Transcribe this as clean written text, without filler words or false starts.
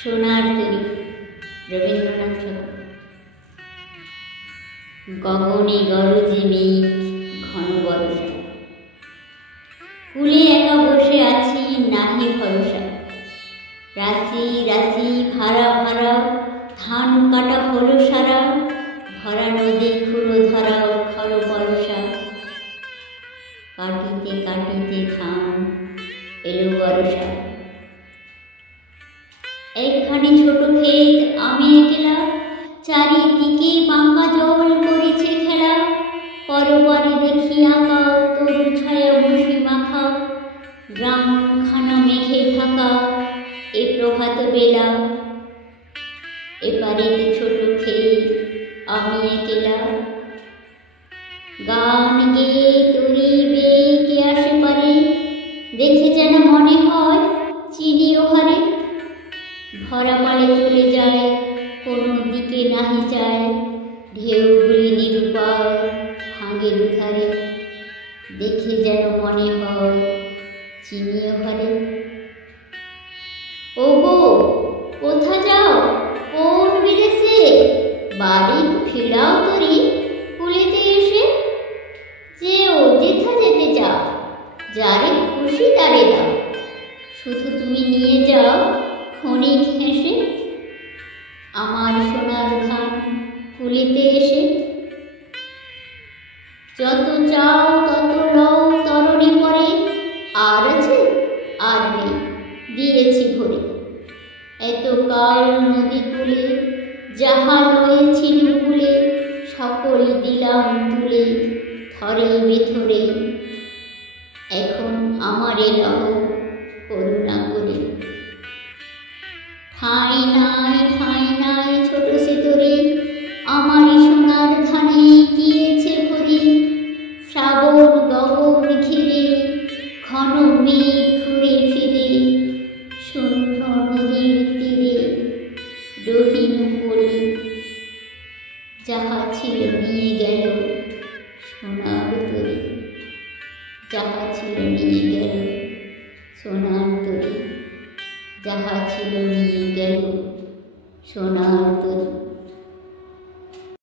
সোনার তরী রবীন্দ্রনাথ ঠাকুর। গগনে গরজে মেঘ ঘন বর্ষা, কুলে একা বসে আছি নাহি ভরসা। রাশি রাশি ভাড়া ভাড়া ধান কাটা হলো সারা, ভরা নদী খুঁড়ো ধরা খর বরসা। কাটিতে কাটিতে ধান এলো বরসা। একখানি ছোট ক্ষেত আমি একলা, চারিদিকে বাঁকা জল করেছে খেলা। পরপারে দেখি আঁকা তরু ছায়া বসি মাখা, গ্রামখানা মেঘে ঢাকা এ প্রভাত বেলা। এপারেতে ছোট ক্ষেত আমি একলা, গান গেয়ে তরি বেয়ে কে আসে পারে। দেখে যেন মনে হয় চিনি ওহারে, ভরা পালে চলে যায় কোনো দিকে নাহি যায়। ঢেউগুলি নিরুপায় ভাঙে দুধারে, দেখে যেন মনে হয় চিনি ওহারে। ওগো কোথা যাও কোন বিদেশে, বাড়ি ফিরাও তরি কুলেতে এসে। যে ও যেথা যেতে চাও, যারে খুশি তারে দাও, শুধু তুমি নিয়ে যাও ক্ষণিক হেসে। আমার সোনার ধান কুলিতে এসে। যত চাও তত লও তরণে পরে, আর আছে আর নেই দিয়েছি ভরে। এত কাল নদী কূলে যাহা রয়েছিল কুলে, সকলই দিলাম তুলে থরে বেথরে। এখন আমারে লও করুণা করে। ঠাঁই নাই ছোট সিঁদুরে, আমারই সোনার ধানে গিয়েছে ভরে। শ্রাবণ গগন ঘিরে ঘন মেঘ ঘুরে ফিরে, শূন্য নদীর তীরে রহিন পড়ে। যাহা ছিল নিয়ে গেল সোনার তরী, যাহা ছিল নিয়ে গেল সোনার তরী, যাহা ছিল নিয়ে গেল সোনার তরী।